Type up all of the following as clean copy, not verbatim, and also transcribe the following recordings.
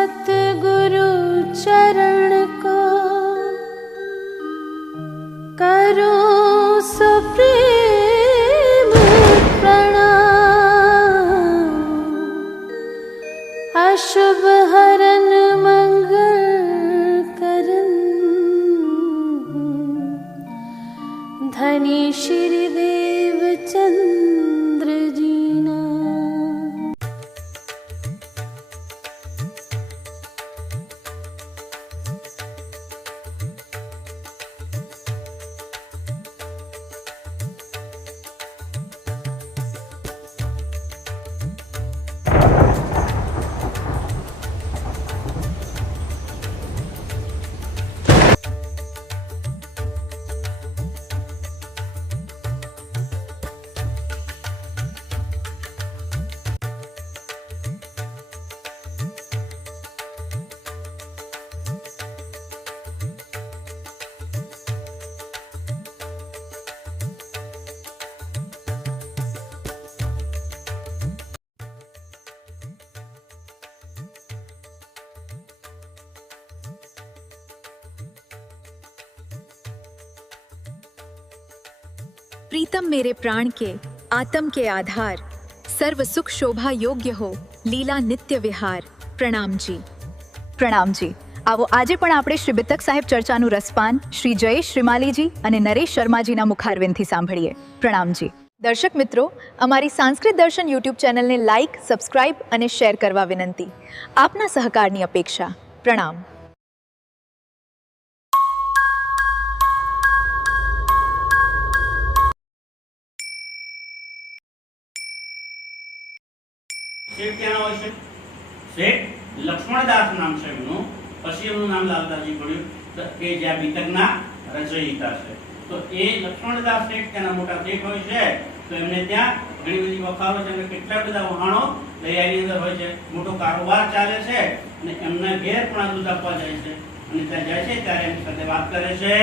सतगुरु चरण को करूं सुप्रेम प्रणाम। अशुभ हरन मंगल करन धनी श्री देव चंद्र जीना। प्रीतम मेरे प्राण के आत्म के आधार, सर्व सुख शोभा योग्य हो લીલા નિત્ય વિહાર। પ્રણામજી। પ્રણામજી। આવો આજે પણ આપણે શ્રી બિતક સાહેબ ચર્ચાનું રસપાન શ્રી જયેશ શ્રીમાલીજી અને નરેશ શર્માજીના મુખારવિંદથી સાંભળીએ। પ્રણામજી। દર્શક મિત્રો, અમારી સંસ્કૃત દર્શન યુટ્યુબ ચેનલને લાઇક, સબસ્ક્રાઇબ અને શેર કરવા વિનંતી। આપના સહકારની અપેક્ષા। પ્રણામ। શેઠ ક્યાંના હોય છે? શેઠ લક્ષ્મણદાસ નામ છે એમનું, પછી એમનું નામ લાલદાસજી પડ્યું કે જ્યાં બીતકના રચયિતા છે। તો એ લક્ષ્મણદાસ શેઠ ત્યાંના મોટા શેઠ હોય છે, તો એમને ત્યાં ઘણી બધી વખારો છે, એમને કેટલા બધા વહાણો દયાની અંદર હોય છે, મોટો કારોબાર ચાલે છે અને એમના ઘેર પણ આ દૂધ આપવા જાય છે અને ત્યાં જાય છે ત્યારે એમની સાથે વાત કરે છે।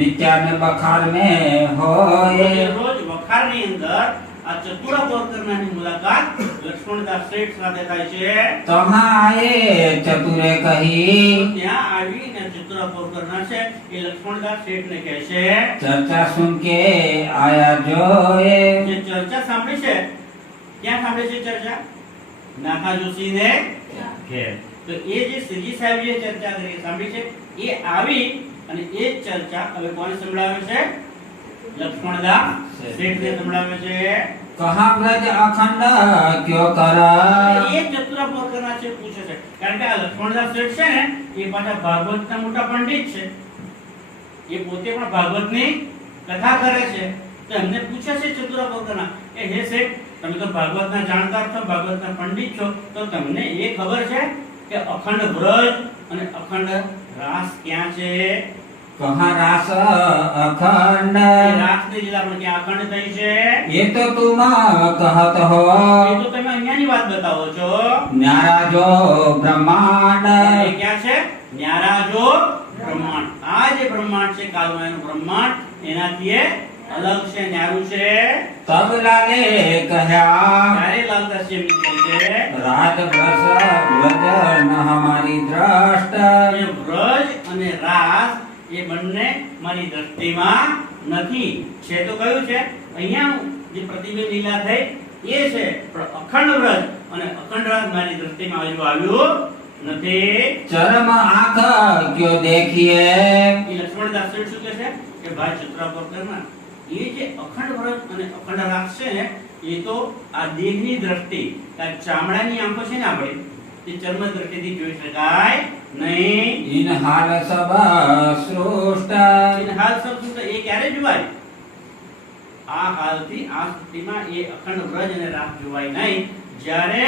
નિત્યાને બખાર મે હોય રોજ વખારની અંદર આ ચતુરા પોરકરનાની મુલાકાત લક્ષ્મણદાસ શેઠ સાથે થાય છે। તમાએ ચતુરે કહી ત્યાં આવીને ચતુરા પોરકરના છે એ લક્ષ્મણદાસ શેઠને કહે છે, ચર્ચા સુન કે આયા જોએ। જે ચર્ચા સાંભળી છે ક્યાં સાંભળી છે ચર્ચા? નાથા જોશીને ઘેર। તો એ જે શ્રીજી સાહેબે ચર્ચા કરી સાંભળી છે એ આવી અને એ ચર્ચા હવે કોને સંભળાવે છે? લક્ષ્મણદાસ શેઠને સંભળાવે છે। કહા બ્રજ અખંડ ક્યો કરા। એ ચતુરા પોરકરના છે પૂછે છે, કારણ કે આ લક્ષ્મણદાસ શેઠ છે ને એ પાછા ભાગવતના મોટા પંડિત છે, એ પોતે પણ ભાગવતની કથા કરે છે। તો એમને પૂછે છે ચતુરા પોરકરના કે હે શેઠ, તમે તો ભાગવતના જાણકાર છો, ભાગવતના પંડિત છો, તો તમને એ ખબર છે કે અખંડ વ્રજ અને અખંડ રાસ ક્યાં છે? કહા રાસ અખંડ રાસની લીલા પણ ક્યાં અખંડ થઈ છે? એ તો તુમ કહત હો। એ તો તમે અહીંયાની વાત બતાવો છો। ન્યારા જો બ્રહ્માંડ એ ક્યાં છે? ન્યારાજો બ્રહ્માંડ। આ જે બ્રહ્માંડ છે કાલમાયનું બ્રહ્માંડ એનાથી એ અલગ છે, ન્યારું છે। તબ લાગે કહ્યા ત્યારે લાલદાસજી એમ કહે છે રાત બ્રજ વ્રજ ન હમારી દ્રષ્ટ। કે વ્રજ અને રાસ એ બંને મારી દ્રષ્ટિમાં નથી છે। તો કયું છે? અહીંયા જે પ્રતિબિંબ લીલા થઈ એ છે, પણ અખંડ વ્રજ અને અખંડ રાસ મારી દ્રષ્ટિમાં હજુ આવ્યું નથી। ચરમ આંખ ક્યો દેખીએ। એ લક્ષ્મણદાસ શેઠ શું કહે છે કે ભાઈ ચતુરા પોરકરના એ જે અખંડ વ્રજ અને અખંડ રાસ છે ને એ તો આ દેહની દ્રષ્ટિ, આ ચામડાની આંખો છે ને આપણી એ ચર્મ દ્રષ્ટિથી જોઈ શકાય નહીં। ઇન હાલ સબ સૃષ્ટ ઇન હાલ સબ સૃષ્ટ એ ક્યારે જોવાય? આ હાલથી આ સૃષ્ટિમાં એ અખંડ વ્રજ અને રાસ જોવાય નહીં। જ્યારે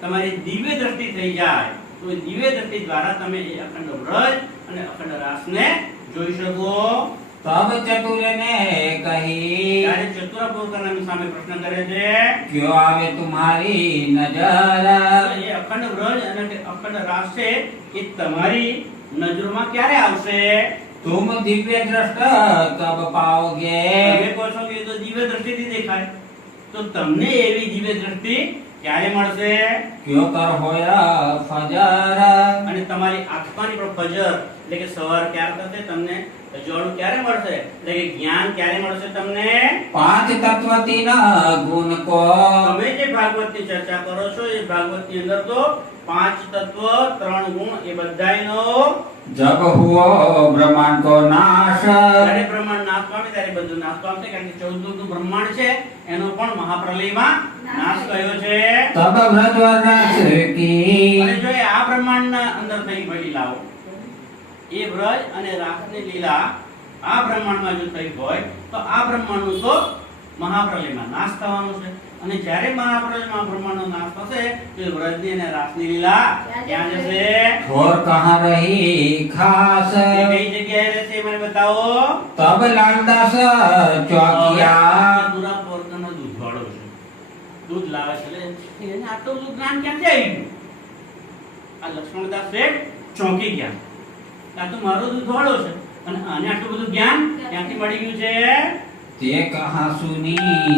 તમારી દિવ્ય દ્રષ્ટિ થઈ જાય તો એ દિવ્ય દ્રષ્ટિ દ્વારા તમે એ અખંડ વ્રજ અને અખંડ રાસને જોઈ શકો। તબ ચતુરે ને કહી ત્યારે ચતુરા પોરકરના સામે પ્રશ્ન કરે છે, ક્યો આવે તુમ્હારી નજર। એ અખંડ વ્રજ અને અખંડ રાસ છે એ તમારી નજરમાં ક્યારે આવશે? तुम दिव्य दृष्ट कब पाओगे। તમે કહો છો કે એ તો દિવ્ય દ્રષ્ટિથી દેખાય, તો તમને એવી દિવ્ય દ્રષ્ટિ ક્યારે મળશે? क्यों कर होया फजर। અને તમારી આત્માની પણ ફજર એટલે કે સવાર ક્યારે થશે, તમને અજવાળું ક્યારે મળશે, એટલે કે જ્ઞાન ક્યારે મળશે તમને? પાંચ તત્વતી ન ગુણ કો તમે જે ભાગવતની ચર્ચા કરો છો એ ભાગવતની અંદર તો 5 તત્વ 3 ગુણ એ બધાયનો જબ હુઓ બ્રહ્માંડ કો નાશ જ્યારે બ્રહ્માંડ નાશ પામે ત્યારે બધું નાશ પામશે, કારણ કે 14 નું બ્રહ્માંડ છે એનો પણ મહાપ્રલયમાં નાશ થયો છે. તબ વ્રજવરસ કી અને જો એ આ બ્રહ્માંડના અંદર થઈ ગયેલી લાવો એ વ્રજ અને રાસની લીલા આ બ્રહ્માંડમાં જો થઈ હોય તો આ બ્રહ્માંડનું તો મહાપ્રલયમાં નાશ થવાનું છે. અને જ્યારે મહાપ્રલયમાં બ્રહ્માંડનો નાશ થશે તો એ વ્રજની અને રાસની લીલા ક્યાં જશે? और कहाँ रही खास એ કઈ જગ્યાએ રહેશે મને બતાવો. तब लालदास चौकिया પૂરા પોરકનો દૂધવાળો છે, દૂધ લાવે છે એટલે એને આટલું બધું જ્ઞાન ક્યાંથી આવી ગયું? આ લક્ષ્મણદાસ શેઠ ચોંકી ગયા, આ તો મારો દૂધવાળો છે અને આને આટલું બધું જ્ઞાન ક્યાંથી મળી ગયું છે? ते कहाँ सुनी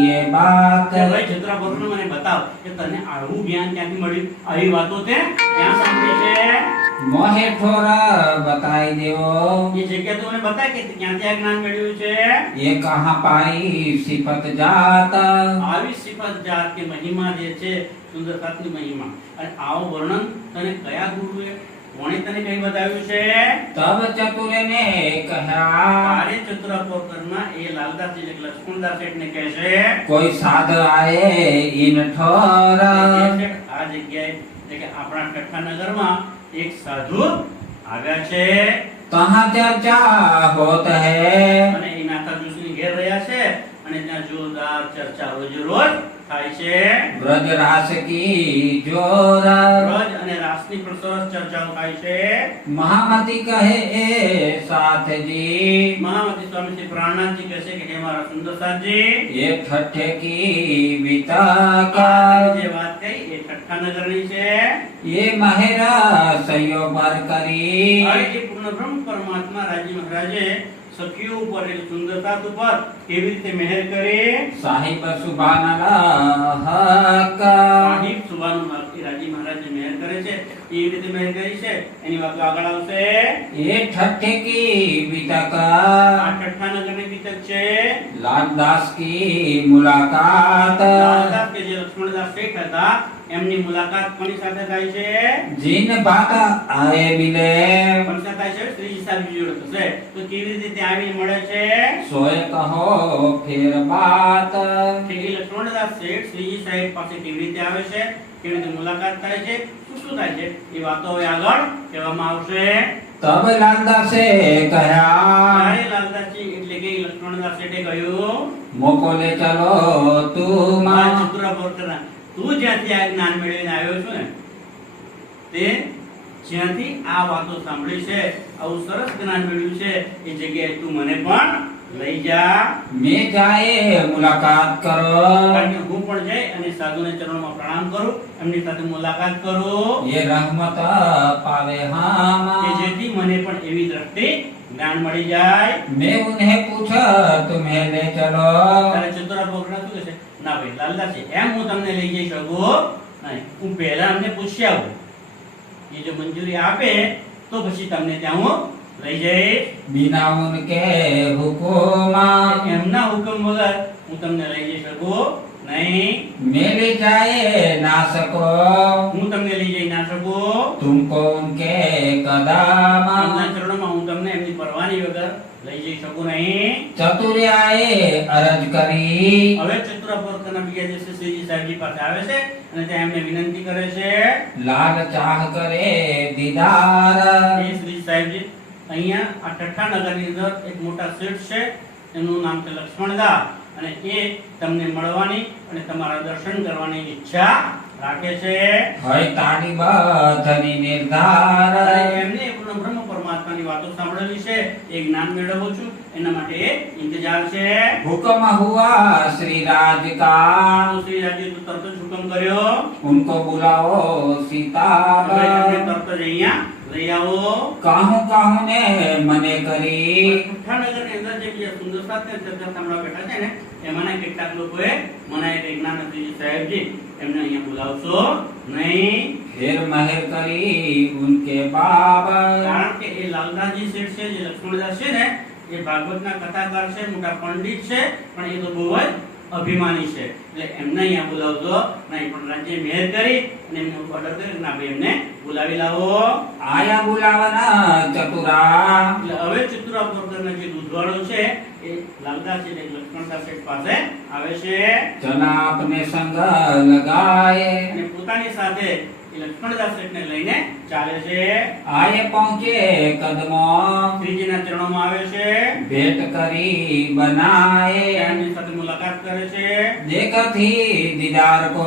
ये बात કે ભાઈ ચતુરા પોરકનો મને બતાવ કે તને આવું જ્ઞાન ક્યાંથી મળ્યું, આવી વાતો તે ક્યાં સાંભળી છે? मोहे ठोरा बताई देवो એ જગ્યા તો મને બતાય કે ક્યાંથી આ જ્ઞાન મળ્યું છે? ये कहाँ पाई सिफत जात આવી સિફત જાત કે મહિમા જે છે સુંદરતાની મહિમા અને આવો વર્ણન તને કયા ગુરુએ કોણે તને કઈ બતાવ્યું છે? तब चतुर ने कहा તારે ચતુરા પોરકરમાં એ લાલદાસજી એટલે લક્ષ્મણદાસ શેઠને કહે છે कोई साध आए इन ठोर કે આ જગ્યાએ એટલે કે આપણા કઠ્ઠા નગરમાં એક સાધુ આવ્યા છે तहाँ चर्चा होत है અને એ માતાજીની ઘેર રહ્યા છે અને ત્યાં જોરદાર ચર્ચા રોજ રોજ થાય છે. ब्रज रास की जोर વ્રજ અને રાસની પણ સરસ ચર્ચાઓ થાય છે. महामती कहे ए साथ जी મહામતી સ્વામી શ્રી પ્રાણનાથજી કહે છે કે હે મારા સુંદરસાજી, ये ठट्ठे की वितक જે વાત કહી એ ઠઠ્ઠા નગરની છે. ये महेरा सयो पर करी હવે એ પૂર્ણ બ્રહ્મ પરમાત્મા રાજી મહારાજે સખીઓ ઉપર એટલે સુંદરતા ઉપર કેવી રીતે મહેર કરી? साहिब सुबानला हक સાહિબ સુબાનું ભક્તિ રાજી મહારાજે મહેર કરે છે, કેવી રીતે મહેર કરી છે એની વાતો આગળ આવશે. ये ठट्ठे की वितक આ ઠઠ્ઠા નગરની બીતક છે. लालदास की मुलाकात લાલદાસ કે જે લક્ષ્મણદાસ શેઠ હતા એમની મુલાકાત કોની સાથે થાય છે? जिन बात आए मिले કોની સાથે થાય છે? શ્રીજી સાહેબજી જોડે થશે. તો કેવી રીતે ત્યાં આવીને મળે છે? सोए कहो फिर बात કે એ લક્ષ્મણદાસ શેઠ શ્રીજી સાહેબ પાસે કેવી રીતે આવે છે, કેવી રીતે મુલાકાત થાય છે, શું શું થાય છે એ વાતો હવે આગળ કહેવામાં આવશે. तब लालदासे कहा ત્યારે લાલદાસજી એટલે કે લક્ષ્મણદાસ શેઠે કહ્યું मोको ले चलो तुम આ ચતુરા પોરકરના તું જ્યાંથી આ જ્ઞાન મેળવીને આવ્યો છો ને તે જ્યાંથી આ વાતો સાંભળી છે, આવું સરસ જ્ઞાન મેળવ્યું છે એ જગ્યાએ તું મને પણ લઈ જા. मैं जाए मुलाकात करो કારણ કે હું પણ જઈ અને સાધુને ચરણોમાં પ્રણામ કરું, એમની સાથે મુલાકાત કરું ये रहमत पावे हम કે જેથી મને પણ એવી દ્રષ્ટિ જ્ઞાન મળી જાય. मैं उन्हें पूछा तुम्हें ले चलो ત્યારે ચતુરા પોકરા શું કહે છે? ના ભાઈ લાલદાસજી, એમ હું તમને લઈ જઈ શકું નહીં, હું પહેલા અમને પૂછી આવું, એ જો મંજૂરી આપે તો પછી તમને ત્યાં હું લઈ જઈશ. बिना उनके हुकुम એમના હુકમ વગર હું તમને લઈ જઈ શકું નહીં. मैं ले जाए ना सको હું તમને લઈ જઈ ના શકું. तुमको उनके कदम એમના ચરણોમાં હું તમને એમની પરવાની વગર લઈ જઈ શકું નહીં. चतुर्याए अरज करी હવે ચતુરા પોરકરના બીજા દિવસે શ્રીજી સાહેબજી પાસે આવે છે અને ત્યાં એમને વિનંતી કરે છે. लाल चाह करे दीदार એ શ્રી સાહેબજી અહીંયા આ ઠઠ્ઠા નગરની અંદર એક મોટા શેઠ છે, એમનું નામ છે લક્ષ્મણદાસ અને એ તમને મળવાની અને તમારા દર્શન કરવાની ઈચ્છા રાખે છે. है ताड़ी बधनी निर्धार અને એમને પૂર્ણ બ્રહ્મ પરમાત્માની વાતો સાંભળેલી છે, એ જ્ઞાન મેળવું છું એના માટે એ ઇંતજાર છે. हुक्म हुआ श्री राज का તો શ્રી રાજી તો તરત જ હુકમ કર્યો उनको बुलाओ હવે सीता એમને તરત જ અહીંયા લઈ લઈ આવો. કાહું કાહું ને મને કરી ઉઠાનગરની અંદર જે બીજા સુંદર સાથે ચર્ચા સાંભળવા બેઠા છે ને એમાંના કેટલાક લોકોએ મનાય કે જ્ઞાનસિંહ સાહેબજી એમને અહીંયા બોલાવશો નહીં. ફેર મહેર કરી ઉનકે બાબ કારણ કે એ લાલદાસજી શેઠ છે જે લક્ષ્મણદાસ છે ને એ ભાગવતના કથાકાર છે, મોટા પંડિત છે, પણ એ તો બહુ જ અભિમાની છે. એટલે એમને અહીંયા બોલાવજો નહીં, પણ રાજ્ય મહેર કરી અને એમને ઓર્ડર કરી ના ભાઈ એમને બોલાવી લાવો. આયા બોલાવના ચતુરા એટલે હવે ચિત્રા પોરબંદરના જે દૂધવાળો છે એ લાલદાસ છે લક્ષ્મણદાસ શેઠ પાસે આવે છે ચના આપને સંગ લગાએ અને પોતાની સાથે એ લક્ષ્મણદાસ શેઠને લઈને ચાલે છે. આયે પહોંચે કદમો શ્રીજીના ચરણોમાં આવે છે, ભેટ કરી બનાએ એમની સાથે મુલાકાત કરે છે. દેખથી દીદાર કો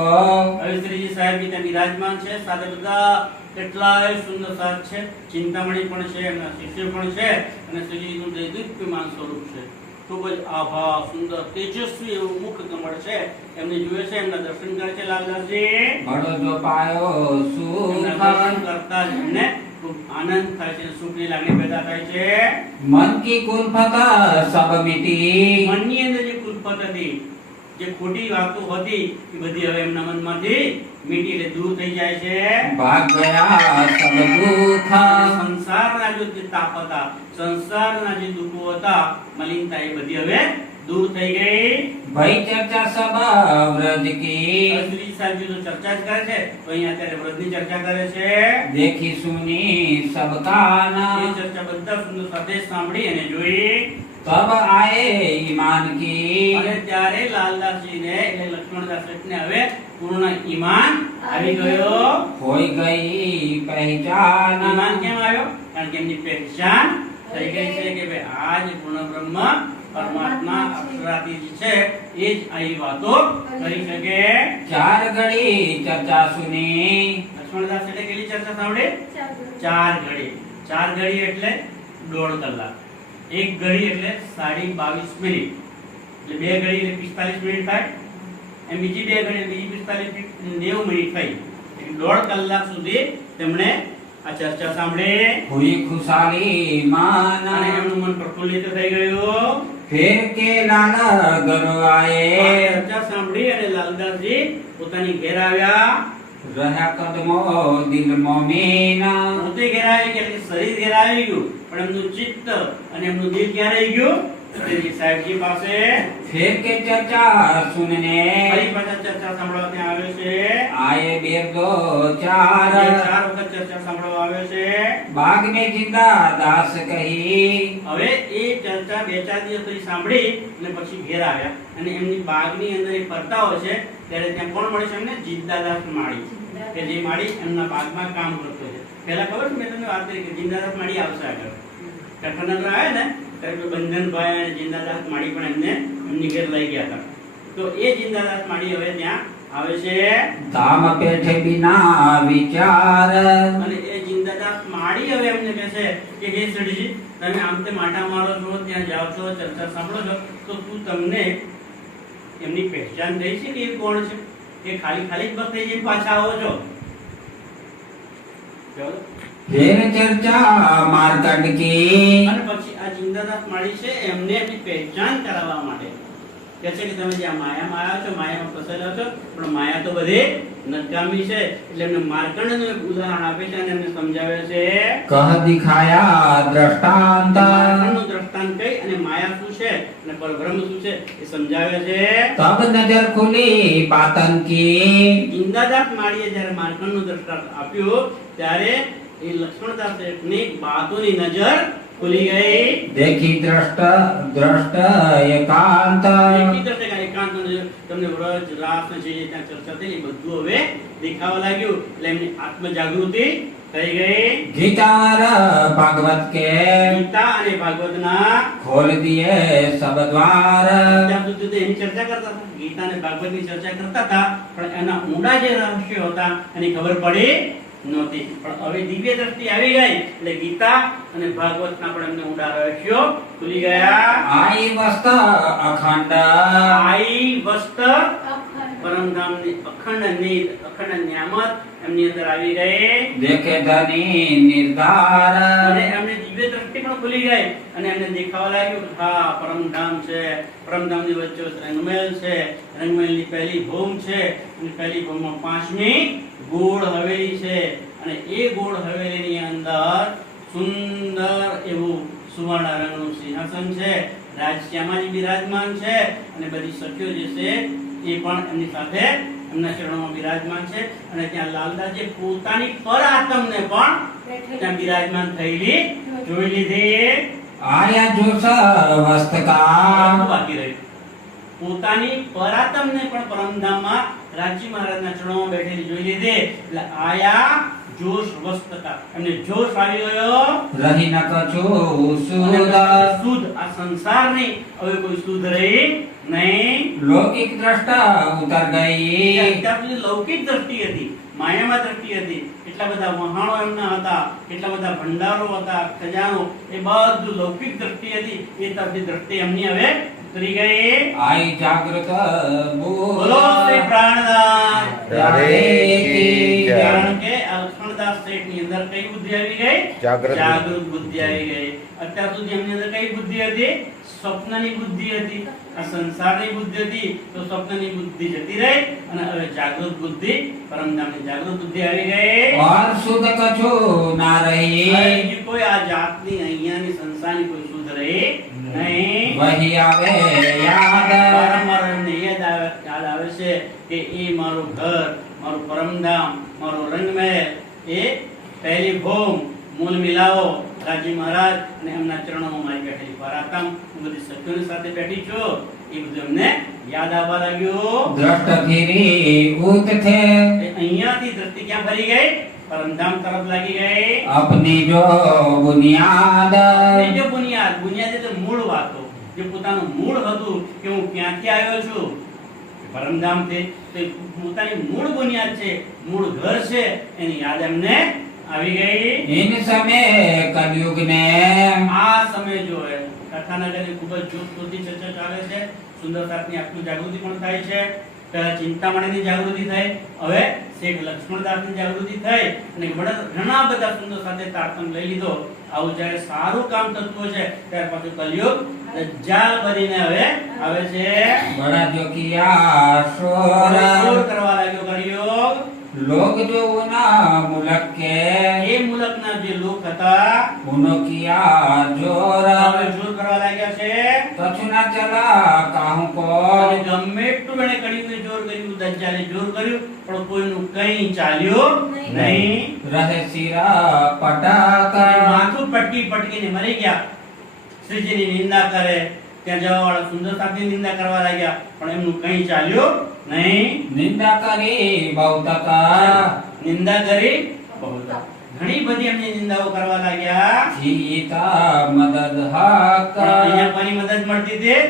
હવે શ્રીજી સાહેબ ત્યાં બિરાજમાન છે, સાથે બધા કેટલાય સુંદર સાથ છે, ચિંતામણી પણ છે, એમના શિષ્ય પણ છે અને શ્રીજીનું દૈદીપ્યમાન સ્વરૂપ છે. ખૂબ જ આભા સુંદર તેજસ્વી એવું મુખ કમળ છે. એમને જુએ છે, એમના દર્શન કરે છે લાલદાસજી. બડો જો પાયો એમના સુખ દર્શન કરતા જ એમને ખૂબ આનંદ થાય છે, સુખની લાગણી પેદા થાય છે. મન કી કુલફત સબ મિટી મનની અંદર જે કુલપત હતી, જે ખોટી વાતો હતી એ બધી હવે એમના મનમાંથી મીટી એટલે દૂર થઈ જાય છે. ભાગ ગયા સબ દુઃખ સંસારના જે તાપ હતા, સંસારના જે દુઃખો હતા, મલિનતા એ બધી હવે દૂર થઈ ગઈ. ભાઈ ચર્ચા સબ વ્રજ કી શ્રી સાહેબ જો ચર્ચા જ કરે છે તો અહીંયા અત્યારે વ્રતની ચર્ચા કરે છે. દેખી સુની સબ કાના એ ચર્ચા બધા સુંદર સાથે સાંભળી અને જોઈ. તબ આએ ઈમાન કી અને ત્યારે લાલદાસજીને એટલે લક્ષ્મણદાસ શેઠને હવે પૂર્ણ ઈમાન આવી ગયો. હોઈ ગઈ પહેચાન ઈમાન કેમ આવ્યો? કારણ કે એમની પહેચાન થઈ ગઈ છે કે ભાઈ આ જ પૂર્ણ બ્રહ્મ પરમાત્મા અક્ષરાતીત છે, એ જ આવી વાતો કરી શકે. ચાર ઘડી ચર્ચા સુની લક્ષ્મણદાસ એટલે કેટલી ચર્ચા સાંભળી? 4 ઘડી. 4 ઘડી એટલે 1.5 કલાક. 1 ઘડી એટલે 22.5 મિનિટ. એટલે 2 ઘડી એટલે 45 મિનિટ થાય. એમ બીજી 2 ઘડી એટલે બીજી 45 90 મિનિટ થઈ. એટલે 1.5 કલાક સુધી તેમણે આ ચર્ચા સાંભળી હુઈ ખુશાલી માન અને એમનું મન પ્રફુલ્લિત થઈ ગયું. ફેર કે લાલા ગરો આ આયે ચર્ચા સાંભળી અને લાલદાસજી પોતાની ઘેર આવ્યા. રહ્યા કદમો દિલ મોમીન પોતે ઘેર આવી ગયા, એટલે શરીર ઘેર આવી ગયું, પણ એમનું ચિત્ત અને એમનું દિલ ક્યાં રહી ગયું? શ્રીજી સાહેબજી પાસે. ફેર કે ચર્ચા સુનને ફરી પાછા ચર્ચા સાંભળવા ત્યાં આવે છે. આયે બેર દો ચાર 4 વખત ચર્ચા સાંભળવા આવે છે. બાગ ને જિંદા દાસ કહી હવે એ ચર્ચા 2-4 દિવસ સુધી સાંભળી અને પછી ઘેર આવ્યા અને એમની બાગની અંદર એ ફરતા હોય છે ત્યારે ત્યાં કોણ મળે છે એમને? જિંદાદાસ માળી, કે જે માળી એમના બાગમાં કામ કરતો છે. પહેલા ખબર છે મેં તમને વાત કરી કે જિંદાદાસ માળી આવશે આગળ. કઠણનગર આવે ને ત્યારે બંધનભાઈ અને જિંદાદાસ માળી પણ એમને એમની ઘેર લઈ ગયા હતા. તો એ જિંદાદાસ માળી હવે ત્યાં આવે છે ધામ પેઠે બિના વિચાર અને એ જિંદાદાસ માળી હવે એમને કહે છે કે હે શ્રીજી, તમે આમ તે માટા મારો છો, ત્યાં જાઓ છો, ચર્ચા સાંભળો છો, તો તું તમને એમની પહેચાન થઈ છે કે એ કોણ છે? કે ખાલી ખાલી જ બસ થઈ જઈને પાછા આવો છો? ચલો. ફેર ચર્ચા માર્કંડ કી અને પછી આ જિંદાદાસ માળી છે એમને એમની પહેચાન કરાવવા માટે કહે છે કે તમે જે આ માયામાં આવ્યા છો, માયામાં ફસાયેલા છો, પણ માયા તો બધી નકામી છે. એટલે એમને માર્કંડનું એક ઉદાહરણ આપે છે અને એમને સમજાવે છે. કહ દિખાયા દ્રષ્ટાંત માર્કંડનું દ્રષ્ટાંત કહી અને માયા શું છે અને પરબ્રહ્મ શું છે એ સમજાવે છે. તબ નજર ખુલી બાતન કી જિંદાદાસ માળીએ જ્યારે માર્કંડનું દ્રષ્ટાંત આપ્યું ત્યારે એ લક્ષ્મણદાસ શેઠની બાતોની નજર ખુલી ગઈ. દેખી દ્રષ્ટ એકાંત એકી દ્રષ્ટિ કે એકાંત નજર તમને વ્રજ રાસ ને જે ત્યાં ચર્ચા થઈ એ બધું હવે દેખાવા લાગ્યું. એટલે એમની આત્મ જાગૃતિ થઈ ગઈ. ગીતાર ભાગવત કે ગીતા અને ભાગવતના ખોલ દિયે સબ દ્વાર ત્યાં સુધી તો એની ચર્ચા કરતા હતા, ગીતા અને ભાગવતની ચર્ચા કરતા હતા, પણ એના ઊંડા જે રહસ્યો હતા એની ખબર પડી નહોતી. પણ હવે દિવ્ય દ્રષ્ટિ આવી ગઈ એટલે ગીતા અને ભાગવતના પણ એમને ઊંડા રહસ્યો ખુલી ગયા. આઈ વસ્ત અખંડ આઈ વસ્ત પરમધામની અખંડ નીર, અખંડ ન્યામત એમની અંદર આવી ગઈ દેખે ધની નિર્ધાર અને એમની દિવ્ય દ્રષ્ટિ પણ ખુલી ગઈ અને એમને દેખાવા લાગ્યું કે હા પરમધામ છે, પરમધામની વચ્ચે રંગમહેલ છે, રંગમહેલની પહેલી ભૂમ છે અને પહેલી ભૂમમાં 5મી ગોળ હવેલી છે અને એ ગોળ હવેલીની અંદર સુંદર એવું સુવર્ણ રંગનું સિંહાસન છે, રાજશ્યામાજી બિરાજમાન છે અને બધી સખીઓ જે છે એ પણ એમની સાથે એમના ચરણોમાં બિરાજમાન છે અને ત્યાં લાલદાસજી પોતાની પર આત્મને પણ ત્યાં બિરાજમાન થયેલી જોઈ લીધી. આયા જોશ વસ્તકા બાકી રહ્યું પોતાની પરાતમને પણ પરમધામમાં રાજી મહારાજના ચરણોમાં બેઠેલી જોઈ લીધી. એટલે આયા જોશ વસ્તકા, એમને જોશ આવી ગયો. રહી ન કછુ સુદ શુદ્ધ આ સંસારની હવે કોઈ શુદ્ધ રહી નહીં. લૌકિક દ્રષ્ટા ઉતર ગઈ અત્યાર સુધી લૌકિક દ્રષ્ટિ હતી, માયામાં દ્રષ્ટિ હતી, કેટલા બધા વહાણો એમના હતા, કેટલા બધા ભંડારો હતા, ખજાનો, એ બધું લૌકિક દ્રષ્ટિ હતી. એ તરફની દ્રષ્ટિ એમની હવે ઉતરી ગઈ. આઈ જાગૃત બોલો શ્રી પ્રાણદાસ રાધે કી જય. કારણ કે આ લક્ષ્મણદાસ શેઠની અંદર કઈ બુદ્ધિ આવી ગઈ? જાગૃત બુદ્ધિ આવી ગઈ. અત્યાર સુધી એમની અંદર કઈ બુદ્ધિ હતી? સ્વપ્નની બુદ્ધિ હતી. આ સંસારની બુદ્ધિ હતી તો સ્વપ્નની બુદ્ધિ જતી રહી અને હવે જાગૃત બુદ્ધિ, પરમધામની જાગૃત બુદ્ધિ આવી ગઈ. और सुध कछु ना रही હવે બીજી કોઈ આ જાતની અહીંયાની સંસારની કોઈ શુદ્ધ રહી નહીં. वही आवे याद વારંવાર એમને યાદ આવે છે કે એ મારું ઘર, મારું પરમધામ, મારો રંગમહેલ, એ પહેલી ભૂમ, મૂળ મિલાવો રાજી મહારાજ અને એમના ચરણોમાં મારી બેઠેલી પરાતમ, હું બધી સખીઓની સાથે બેઠી છું, એ બધું એમને યાદ આવવા લાગ્યું. दृष्ट फिरी उत थे એ અહીંયાથી દ્રષ્ટિ ક્યાં ફરી ગઈ? પરમધામ તરફ લાગી ગઈ. अपनी जो बुनियाद એ જે બુનિયાદ, બુનિયાદ એટલે મૂળ વાતો, જે પોતાનું મૂળ હતું કે હું ક્યાંથી આવ્યો છું પરમધામથી, તે પોતાની મૂળ બુનિયાદ છે, મૂળ ઘર છે, એની યાદ એમને આવી ગઈ. इन समय कलयुग ने આ સમય જો હે કથાનગરની ખૂબ જ જોતજોતી ચર્ચા ચાલે છે. સુંદરદાસની આત્મ જાગૃતિ પણ થાય છે. પહેલા ચિંતામણીની જાગૃતિ થઈ, હવે શેઠ લક્ષ્મણદાસની જાગૃતિ થઈ અને ઘણા બધા સુંદર સાથે તારતમ્ય લઈ લીધો. આવું જ્યારે સારું કામ થતું હોય છે ત્યાર પાછું કલયુગ દજ્જાલ બનીને હવે આવે છે. बड़ा जो किया शोर શોર કરવા લાગ્યો કલયુગ. लोग जो उना मुलक के એ મુલકના જે લોક હતા उनो किया जोर હવે જોર કરવા લાગ્યા છે. कछु ना चला काहू को અને ગમે એટલું એણે કળિયુગે જોર કર્યું, દજ્જાલે જોર કર્યું, પણ કોઈનું કંઈ ચાલ્યું નહીં. रहे सिरा पटाक માથું પટકી પટકીને મરી ગયા. શ્રીજીની નિંદા કરે, ત્યાં જવાવાળા સુંદર સાથની નિંદા કરવા લાગ્યા, પણ એમનું કંઈ ચાલ્યું નહીં. निंदा करी बहुत का નિંદા કરી બહુ ઘણી બધી એમની નિંદાઓ કરવા લાગ્યા. जीता मदद हक પણ અહીંયા કોની મદદ મળતી હતી?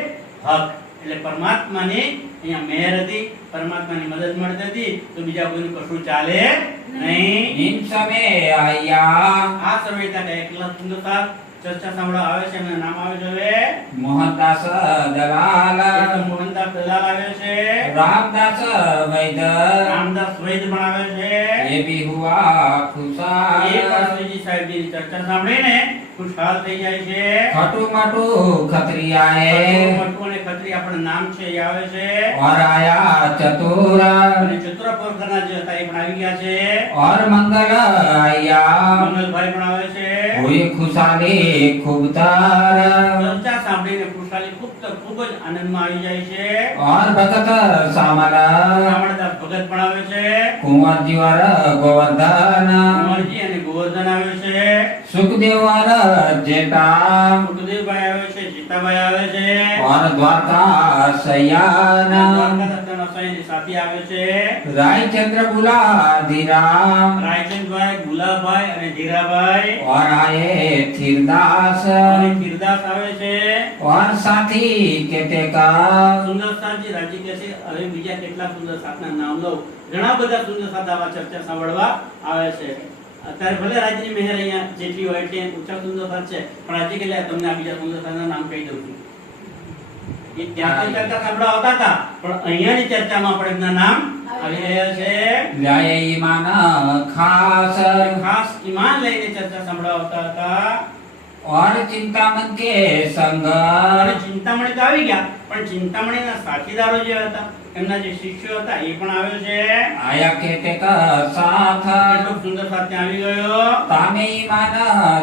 હક એટલે પરમાત્માની અહીંયા મહેર હતી, પરમાત્માની મદદ મળતી હતી, તો બીજા કોઈનું કશું ચાલે નહીં. इन समय आया આ સમય તક એકલા સુંદરતા ચર્ચા સાંભળવા આવે છે, એમનું નામ આવે છે હવે मोहनदास दलाल એક મોહનદાસ દલાલ આવે છે, रामदास वैद રામદાસ વૈદ પણ આવે છે. ये भी हुआ એ खुशाल પણ શ્રીજી સાહેબની ચર્ચા સાંભળીને ખુશહાલ થઈ જાય છે. खटू मटू खत्रियाए મટુ અને ખત્રી આપણું નામ છે એ આવે છે. और आया चतुर અને ચતુરપુરના જે હતા એ પણ આવી ગયા છે. और मंगल आया મંગલભાઈ પણ આવે છે. हुई खुशाली खूब तार ચર્ચા સાંભળીને ખુશાલી ખૂબ જ આનંદમાં આવી જાય છે. और भगत सामला રામણદાસ ભગત પણ આવે છે. कुंवर जीवर गोवर्धन કુંવરજી અને ગોવર્ધન આવે છે. सुखदेव जेठा સુખદેવભાઈ આવે છે, જીતાભાઈ આવે છે. और द्वारका सयान દ્વારકાધીશના સૈન્ય સાથી આવે છે. रायचंद्र बुलाधीराम રાયચંદભાઈ, ગુલાબભાઈ અને ધીરાભાઈ और आए थीरदास અને કીરદાસ આવે છે. और साथी केते का સુંદરસાજી રાજી કહે છે હવે બીજા કેટલા સુંદર સાતના નામ લો. ઘણા બધા સુંદર સાત આવા ચર્ચા સાંભળવા આવે છે. અત્યારે ભલે રાજની મહેર અહીંયા જેટલી હોય એટલી ઊંચા સુંદર સાત છે, પણ આજે કે તમને આ બીજા સુંદર સાતના નામ કહી દઉં છું. એ ત્યાં તો ચર્ચા સાંભળવા આવતા હતા, પણ અહીંયાની ચર્ચામાં પણ એમના નામ આવી રહ્યા છે. લ્યાય ઈમાન ખાસ ખાસ ઈમાન લઈને ચર્ચા સાંભળવા આવતા હતા. और चिंतामन के संग અને ચિંતામણી તો આવી ગયા, પણ ચિંતામણીના સાથીદારો જે હતા, એમના જે શિષ્યો હતા, એ પણ આવ્યો છે. आया कहते का साथ કેટલો સુંદર સાથ ત્યાં આવી ગયો. तामे ईमान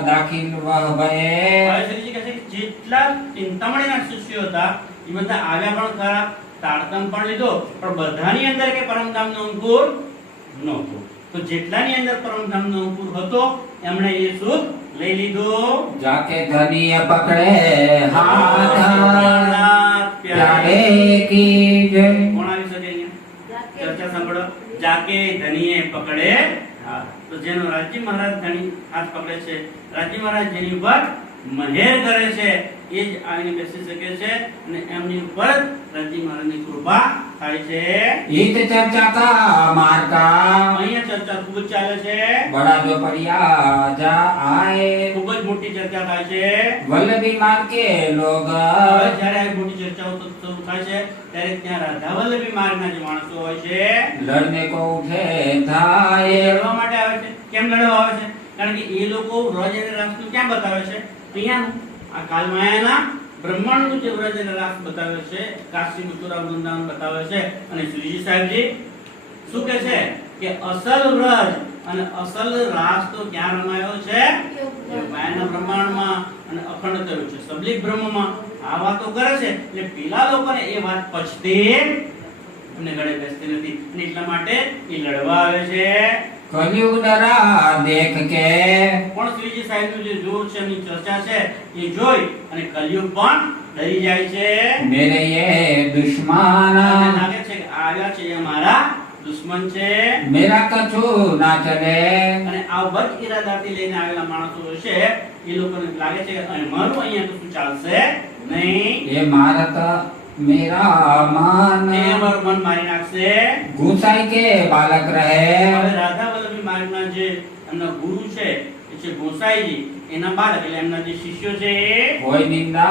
दाखिल वह भये હવે શ્રીજી કહે છે કે જેટલા ચિંતામણીના શિષ્યો હતા, એ બધા આવ્યા પણ ખરા, તારતમ પણ લીધો, પણ બધાની અંદર કે પરમધામનો અંકુર નહોતો. તો જેટલાની અંદર પરમધામનો અંકુર હતો, એમણે એ સુખ લઈ લીધો. जाके धनी पकड़े हाथ प्यारे की जय કોણ આવી શકે અહીંયા? ચર્ચા સાંભળો. જાકે ધણીએ પકડે હાથ. તો જેનો રાજી મહારાજ ધણી હાથ પકડે છે, રાજી મહારાજ જેની ઉપર મહેર કરે છે, એ જ આવીને બેસી શકે છે, અને એમની ઉપર રાજી મહારાજની કૃપા થાય છે. इत चर्चा का मार का અહીંયા ચર્ચા ખૂબ જ ચાલે છે, बड़ा जो परिया जा आए ખૂબ જ મોટી ચર્ચા થાય છે. वल्लभी मार के लोग હવે જ્યારે આ મોટી ચર્ચાઓ તો શરૂ થાય છે, ત્યારે ત્યાં રાધાવલ્લભી માર્ગના જે માણસો હોય છે, लड़ने को उठे थाए લડવા માટે આવે છે. કેમ લડવા આવે છે? કારણ કે એ લોકો વ્રજ અને રાસનું ક્યાં બતાવે છે? અહીંયાનું આ કાલમાયાના બ્રહ્માંડનું જે વ્રજ અને રાસ બતાવે છે, કાશી મથુરા વૃંદાવન બતાવે છે. અને શ્રીજી સાહેબજી શું કહે છે કે અસલ વ્રજ અને અસલ રાસ તો ક્યાં રમાયો છે? એ માયાના બ્રહ્માંડમાં અને અખંડ થયું છે સબલિક બ્રહ્મમાં. આ વાતો કરે છે એટલે પેલા લોકોને એ વાત પચતી એમને ગળે બેસતી નથી, અને એટલા માટે એ લડવા આવે છે. कलयुग डरा देख के પણ શ્રીજી સાહેબનું જે જોર છે, એમની ચર્ચા છે, એ જોઈ અને કલયુગ પણ ડરી જાય છે. मेरे ये दुश्मन અને લાગે છે કે આવ્યા છે એ મારા દુશ્મન છે. मेरा कछु ना चले અને આ બદ ઈરાદાથી લઈને આવેલા માણસો છે, એ લોકોને લાગે છે કે મારું અહીંયા કશું ચાલશે નહીં, ये मारत मेरा मन એ અમારું મન મારી નાખશે. गुसाई के बालक रहे હવે રાધાવલ્લભી માર્ગના જે એમના ગુરુ છે, એ છે ગોસાઈજી, એના બાળક એટલે એમના જે શિષ્યો છે, कोई निंदा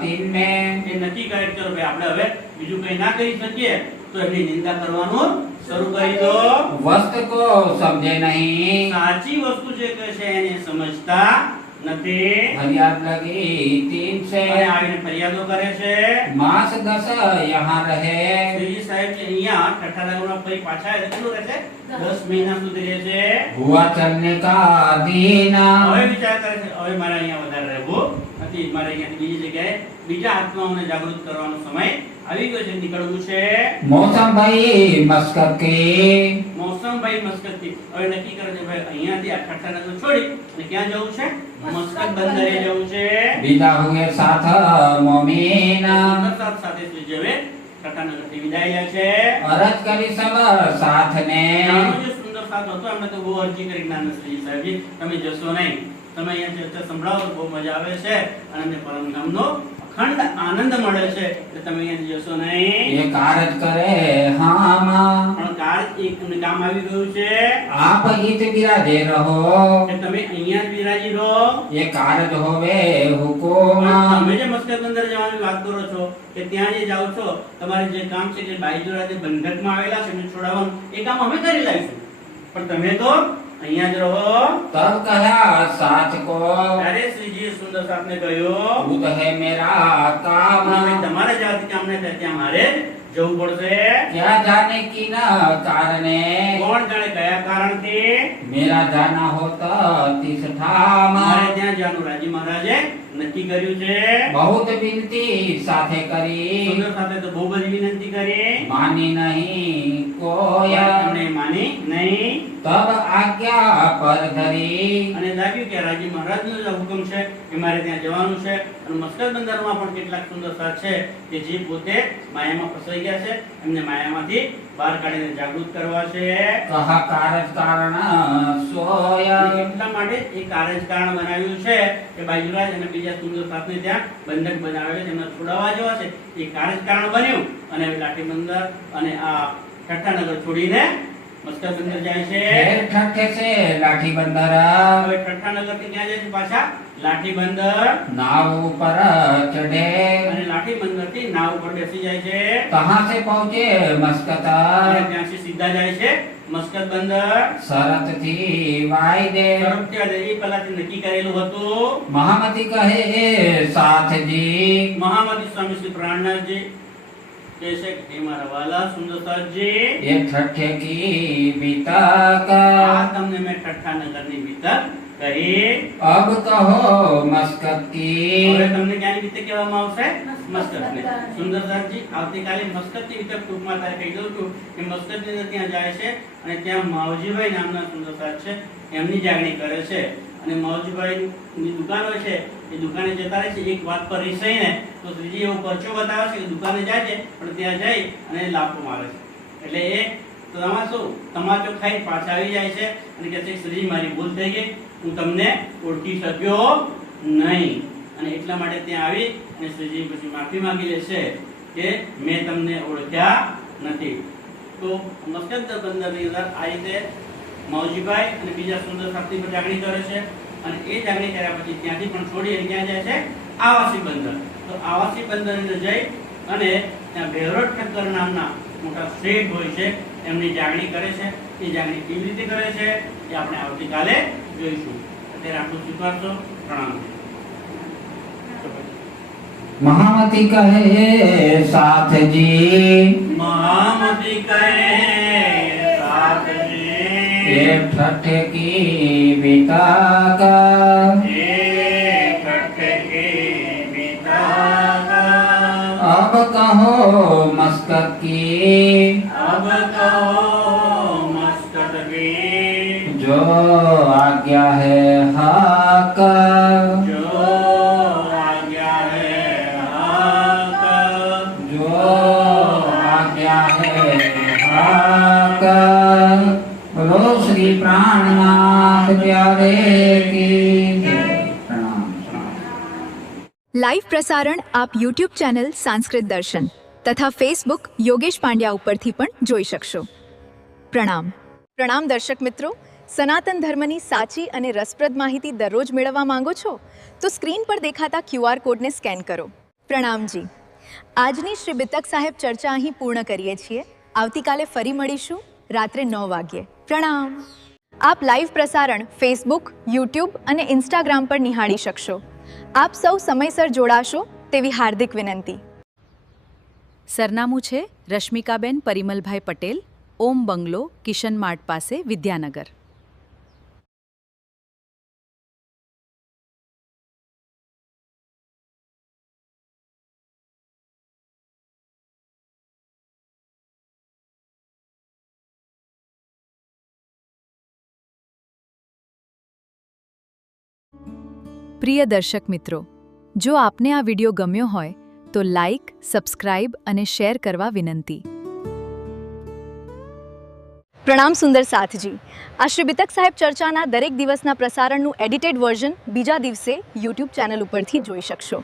तीन में એ નક્કી કરે કે ચલો ભાઈ આપણે હવે બીજું કઈ ના કરી શકીએ, તો એમની નિંદા કરવાનું શરૂ કરી દો. वस्तु को समझे नहीं સાચી વસ્તુ જે કહે છે એને સમજતા નથી, फरियाद लगी तीन से અને આવીને ફરિયાદો કરે છે. मास 10 यहाँ रहे શ્રીજી સાહેબ જે અહીંયા ઠઠ્ઠા રાગમાં ફરી પાછા આવ્યા, કેટલું રહેશે? 10 મહિના સુધી રહેશે. हुआ चलने का दीन હવે વિચાર કરે છે હવે મારે અહીંયા વધારે રહેવું નથી, મારે અહીંયાથી બીજી જગ્યાએ બીજા આત્માઓને જાગૃત કરવાનો સમય આવી ગયો છે, નીકળવું છે. मौसम भाई मस्कत की મોસમભાઈ મસ્કતથી હવે નક્કી કરે છે ભાઈ અહીંયાથી આ ઠઠ્ઠા નગર છોડી અને ક્યાં જવું છે? મસ્કત બંદરે જવું છે. विदा हुए साथ मोमीन સાથે સાથે શ્રીજી હવે ઠઠ્ઠા નગરથી વિદાય લે છે. अरज करी सब साथ ने ત્યાંનો જે સુંદર સાથ હતો, એમને તો બહુ અરજી કરી જ્ઞાનશ્રી સાહેબજી, તમે જશો નહીં, તમે અહીંયા ચર્ચા સંભળાવો તો બહુ મજા આવે છે, અને અમને પરમધામનો અખંડ આનંદ મળે છે, એટલે તમે અહીંયા જશો નહીં. ये कारज करे हम પણ એક કામ આવી ગયું છે आप हित विराजे रहो કે તમે અહીંયા જ બિરાજી રહો. ये कारज होवे हुकुम પણ તમે જે મસ્કત બંદર જવાની વાત કરો છો, કે ત્યાં જે જાઓ છો, તમારે જે કામ છે કે બાઈજોરા જે બંધકમાં આવેલા છે એમને છોડાવવાનું, એ કામ અમે કરી લઈશું, પણ તમે તો અહીંયા જ રહો. तब कहा साच को ત્યારે શ્રીજીએ સુંદર સાથને કહ્યું भूत है मेरा काम અમે તમારા જવાથી કામ નહીં થાય, ત્યાં મારે જવું પડશે. क्या जाने की न कारणे કોણ જાણે કયા કારણથી मेरा जाना होता तीस ठाम મારે ત્યાં જવાનું રાજી મહારાજે નક્કી કર્યું છે. बहुत विनती साथे करी સુંદર સાથે તો બહુ બધી વિનંતી કરી, मानी नहीं कोया એમણે માની નહીં. तब आज्ञा पर धरी અને લાગ્યું કે રાજી મહારાજનો જ હુકમ છે કે મારે ત્યાં જવાનું છે. અને મસ્કત બંદરમાં પણ કેટલાક સુંદર સાથ છે કે જે પોતે માયામાં ફસાઈ ગયા છે, એમને માયામાંથી બહાર કાઢીને જાગૃત કરવા છે. कहा कारज कारण सोया અને એટલા માટે એ કાર્યકારણ બનાવ્યું છે કે બાજુરાજ અને બીજા સુંદર સાથને ત્યાં બંધક બનાવે છે, એમને છોડાવવા જેવા છે, એ કાર્યકારણ બન્યું. અને હવે લાઠી બંદર અને આ ઠઠ્ઠા નગર છોડીને મસ્કત બંદર જાય છે ફેર ઠઠ્ઠે से लाठी बंदर હવે ઠઠ્ઠા નગર થી ક્યાં જાય છે પાછા લાઠી બંદર नाव पर चढ़े અને લાઠી બંદર થી નાવ ઉપર બેસી જાય છે कहाँ से पहुँचे मस्कत અને ત્યાંથી સીધા જાય છે મસ્કત બંદર शरत थी वायदे તરફથી આજે એ પહેલાથી નક્કી કરેલું હતું महामती कहे साथ जी મહામતી સ્વામી શ્રી પ્રાણનાથજી કહે છે કે હે મારા વાલા સુંદરસાજી ये ठठ्ठे की बीतक આ તમને મેં ઠઠ્ઠા નગરની બીતક કહી अब कहो मस्कत की હવે તમને ક્યાંની બીતક કહેવામાં આવશે મસ્કતની સુંદરસાજી આવતીકાલે મસ્કતની બીતક ટૂંકમાં તારે કહી દઉં છું કે મસ્કતની અંદર ત્યાં જાય છે અને ત્યાં માવજીભાઈ નામના સુંદરસાજ છે એમની જાગણી કરે છે અને માવજીભાઈની દુકાન હોય છે એ દુકાને જતા રહે છે એક વાત પર રીસાઈને તો શ્રીજી એવો પરચો બતાવે છે કે દુકાને જાય છે પણ ત્યાં જઈ અને લાફો મારે છે એટલે એ તમાચો તમાચો ખાઈ પાછા આવી જાય છે અને કહે છે શ્રીજી મારી ભૂલ થઈ ગઈ હું તમને ઓળખી શક્યો નહીં અને એટલા માટે ત્યાં આવી અને શ્રીજી પછી માફી માંગી લે છે કે મેં તમને ઓળખ્યા નથી તો મસ્કત બંદરની અંદર આ રીતે માવજીભાઈ અને બીજા સુંદર સાથી પર જાગણી કરે છે અને એ જાગણી કર્યા પછી ત્યાંથી પણ છોડી અને ક્યાં જાય છે આવાસી બંદર તો આવાસી બંદર અંદર જઈ અને ત્યાં ભેરોટ ઠક્કર નામના મોટા શેઠ હોય છે એમની જાગણી કરે છે એ જાગણી કેવી રીતે કરે છે એ આપણે આવતીકાલે જોઈશું અત્યારે આટલું સ્વીકારશો પ્રણામ महामती कहे साथ जी મહામતી કહે સાધજી ये ठठ्ठे की बीतक अब कहो मस्कत की अब कहो मस्कत भी जो आज्ञा है हक जो आज्ञा है हक जो आज्ञा है हक बोलो श्री प्राणनाथ प्यारे की जय। प्रणाम। લાઈવ પ્રસારણ આપ યુટ્યુબ ચેનલ સંસ્કૃત દર્શન તથા ફેસબુક યોગેશ પાંડ્યા ઉપરથી પણ જોઈ શકશો. પ્રણામ. પ્રણામ દર્શક મિત્રો, સનાતન ધર્મની સાચી અને રસપ્રદ માહિતી દરરોજ મેળવવા માંગો છો તો સ્ક્રીન પર દેખાતા QR કોડને સ્કેન કરો. પ્રણામજી. આજની શ્રી બિતક સાહેબ ચર્ચા અહીં પૂર્ણ કરીએ છીએ. આવતીકાલે ફરી મળીશું રાત્રે 9 વાગ્યે. પ્રણામ. આપ લાઈવ પ્રસારણ ફેસબુક, યુટ્યુબ અને ઇન્સ્ટાગ્રામ પર નિહાળી શકશો. આપ સૌ સમયસર જોડાશો તેવી હાર્દિક વિનંતી. સરનામું છે રશ્મિકાબેન પરિમલભાઈ પટેલ, ઓમ બંગલો, કિશન માર્ટ પાસે, વિદ્યાનગર. પ્રિય દર્શક મિત્રો, જો આપને આ વિડિયો ગમ્યો હોય તો લાઈક, સબસ્ક્રાઇબ અને શેર કરવા વિનંતી. પ્રણામ સુંદર સાથજી. આ શ્રી બિતક સાહેબ ચર્ચાના દરેક દિવસના પ્રસારણનું એડિટેડ વર્ઝન બીજા દિવસે યુટ્યુબ ચેનલ ઉપરથી જોઈ શકશો.